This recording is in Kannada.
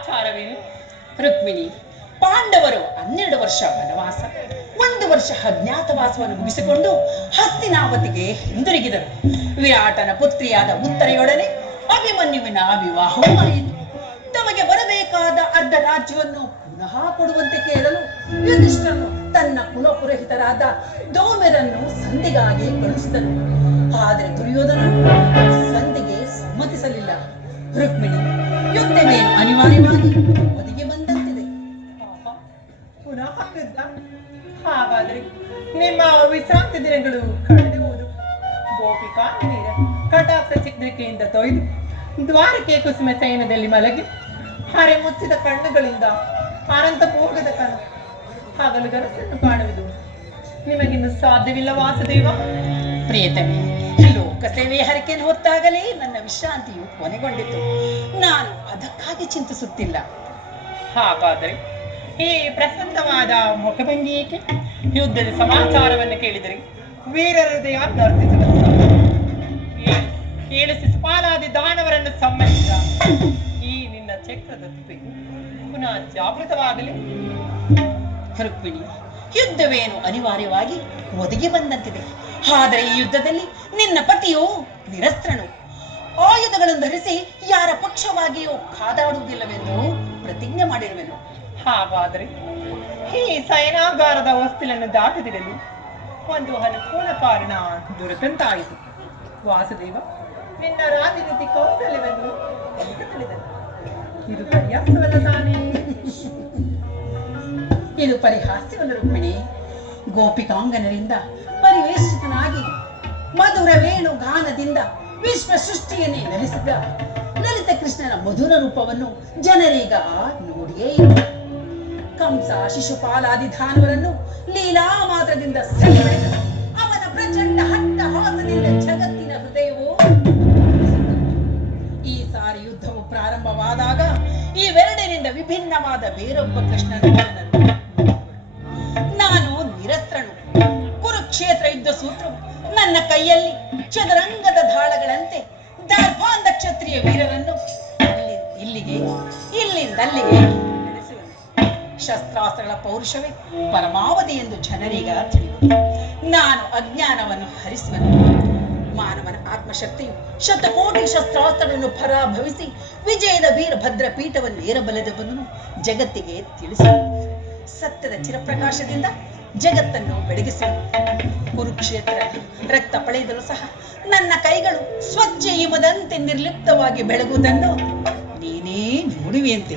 ಸಮಾಚಾರವೇನು? ರುಕ್ಮಿಣಿ, ಪಾಂಡವರು 12 ವರ್ಷ ವನವಾಸ, 1 ವರ್ಷ ಅಜ್ಞಾತವಾಸವನ್ನು ಮುಗಿಸಿಕೊಂಡು ಹಸ್ತಿನಾವತಿಗೆ ಹಿಂದಿರುಗಿದರು. ವಿರಾಟನ ಪುತ್ರಿಯಾದ ಉತ್ತರೆಯೊಡನೆ ಅಭಿಮನ್ಯುವಿನ ವಿವಾಹವೂ ಆಯಿತು. ತಮಗೆ ಬರಬೇಕಾದ ಅರ್ಧ ರಾಜ್ಯವನ್ನು ಪುನಃ ಕೊಡುವಂತೆ ಕೇಳಲು ಯುಧಿಷ್ಠರನು ತನ್ನ ಕುಲಪುರೋಹಿತರಾದ ಧೌಮ್ಯರನ್ನು ಸಂಧಿಗಾಗಿ ಕಳುಹಿಸಿದನು. ಆದರೆ ದುರ್ಯೋಧನನು ಸಂಧಿಗೆ ಸಮ್ಮತಿಸಲಿಲ್ಲ. ರುಕ್ಮಿಣಿ, ಯುದ್ಧವೇನು ಅನಿವಾರ್ಯವಾಗಿ ಒದಗಿ ಬಂದಂತಿದೆ. ಪುನಃ ಯುದ್ಧ? ಹಾಗಾದ್ರೆ ನಿಮ್ಮ ವಿಶ್ರಾಂತಿ ದಿನಗಳು ಕಳೆದು ಹೋದು. ಗೋಪಿಕಾ ನೀರ ಕಟಾಕ್ಷ ಚಿತ್ರಿಕೆಯಿಂದ ತೊಯ್ದು ದ್ವಾರಕೆ ಕುಸುಮ ಶಯನದಲ್ಲಿ ಮಲಗಿ ಹರೆ ಮುಚ್ಚಿದ ಕಣ್ಣುಗಳಿಂದ ಅನಂತ ಭೋಗದ ಕಣ ಹಗಲುಗನಸನ್ನು ಕಾಣುವುದು ನಿಮಗಿನ್ನು ಸಾಧ್ಯವಿಲ್ಲ ವಾಸುದೇವ. ಪ್ರಿಯತಮೆ, ಲೋಕ ಸೇವೆಯ ಹರಕೆಯನ್ನು ಹೊತ್ತಾಗಲೇ ನನ್ನ ವಿಶ್ರಾಂತಿಯು ಕೊನೆಗೊಂಡಿತು. ನಾನು ಅದಕ್ಕಾಗಿ ಚಿಂತಿಸುತ್ತಿಲ್ಲ. ಹಾಗಾದರೆ ಈ ಪ್ರಸನ್ನವಾದ ಮುಖಭಂಗಿ ಏಕೆ? ಯುದ್ಧದ ಸಮಾಚಾರವನ್ನು ಕೇಳಿದರೆ ವೀರ ಹೃದಯ ನರ್ತಿಸುವುದು. 7 ಶಿಶುಪಾಲಾದಿ ದಾನವರನ್ನು ಸಂಬಂಧಿಸಿದ ಈ ನಿನ್ನ ಚಕ್ರದ ತುಟಿಯು ಪುನಃ ಜಾಗೃತವಾಗಲಿ. ರುಕ್ಮಿಣಿ, ಯುದ್ಧವೇನು ಅನಿವಾರ್ಯವಾಗಿ ಒದಗಿ ಬಂದಂತಿದೆ. ಆದರೆ ಈ ಯುದ್ಧದಲ್ಲಿ ನಿನ್ನ ಪತಿಯು ನಿರಸ್ತ್ರನು. ಆಯುಧಗಳನ್ನು ಧರಿಸಿ ಯಾರ ಪಕ್ಷವಾಗಿಯೂ ಕಾದಾಡುವುದಿಲ್ಲವೆಂದು ಪ್ರತಿಜ್ಞೆ ಮಾಡಿರುವೆನು. ಹಾಗಾದರೆ ಈ ಸೈನಾಗಾರದ ಹೊಸ್ತಿಲನ್ನು ದಾಟದಿರಲು ಒಂದು ಅನುಕೂಲ ಕಾರಣ ದೊರೆತಂತಾಯಿತು. ವಾಸುದೇವ, ನಿನ್ನ ರಾಜನೀತಿ ಕೌಶಲ್ಯವನ್ನು ಈಗ ತಿಳಿದನು. ಇದು ಪರ್ಯಾಪ್ತವಲ್ಲ ತಾನೇ? ಇದು ಪರಿಹಾಸ್ಯವಲ್ಲ ರುಕ್ಮಿಣಿ. ಗೋಪಿಕಾಂಗನರಿಂದ ಪರಿವೇಷಿತನಾಗಿ ಮಧುರ ವೇಣು ಗಾನದಿಂದ ವಿಶ್ವ ಸೃಷ್ಟಿಯನ್ನೇ ನೆಲೆಸಿದ ಲಲಿತ ಕೃಷ್ಣನ ಮಧುರ ರೂಪವನ್ನು ಜನರೀಗ ನೋಡಿಯೇ ಇಲ್ಲ. ಕಂಸ ಶಿಶುಪಾಲಾದಿ ದಾನವರನ್ನು ಲೀಲಾ ಮಾತ್ರದಿಂದ ಸೆಳೆದ ಅವನ ಪ್ರಚಂಡ ಹಟ್ಟಹಾಸದಿಂದ ಜಗತ್ತಿನ ಹೃದಯವು ಈ ಸಾರಿ ಯುದ್ಧವು ಪ್ರಾರಂಭವಾದಾಗ ಇವೆರಡರಿಂದ ವಿಭಿನ್ನವಾದ ಬೇರೊಬ್ಬ ಕೃಷ್ಣನ ನಾನು ನಿರಸ್ತ್ರನು. ಕುರುಕ್ಷೇತ್ರ ಯುದ್ಧ ಸೂತ್ರವು ನನ್ನ ಕೈಯಲ್ಲಿ ಚದುರಂಗದ ದಾಳಗಳಂತೆ ದರ್ಭಾಂಧ ಕ್ಷತ್ರಿಯ ವೀರರನ್ನು ಇಲ್ಲಿಂದಲ್ಲಿಗೆ ನಡೆಸುವನು. ಶಸ್ತ್ರಾಸ್ತ್ರಗಳ ಪೌರುಷವೇ ಪರಮಾವಧಿ ಎಂದು ಜನರೀಗ ತಿಳಿಯುವುದು. ನಾನು ಅಜ್ಞಾನವನ್ನು ಹರಿಸುವನು. ಮಾನವನ ಆತ್ಮಶಕ್ತಿಯು ಶತಕೋಟಿ ಶಸ್ತ್ರಾಸ್ತ್ರಗಳನ್ನು ಪರಾಭವಿಸಿ ವಿಜಯದ ವೀರಭದ್ರ ಪೀಠವನ್ನು ಏರಬಲ್ಲದೆಂಬುದನ್ನು ಜಗತ್ತಿಗೆ ತಿಳಿಸುವುದು. ಸತ್ಯದ ಚಿರಪ್ರಕಾಶದಿಂದ ಜಗತ್ತನ್ನು ಬೆಳಗಿಸುವುದು. ಕುರುಕ್ಷೇತ್ರ ರಕ್ತ ಪಳೆಯದಲ್ಲೂ ಸಹ ನನ್ನ ಕೈಗಳು ಸ್ವಚ್ಛ ಹಿಮದಂತೆ ನಿರ್ಲಿಪ್ತವಾಗಿ ಬೆಳಗುವುದನ್ನು ನೀನೇ ನೋಡುವೆಯಂತೆ.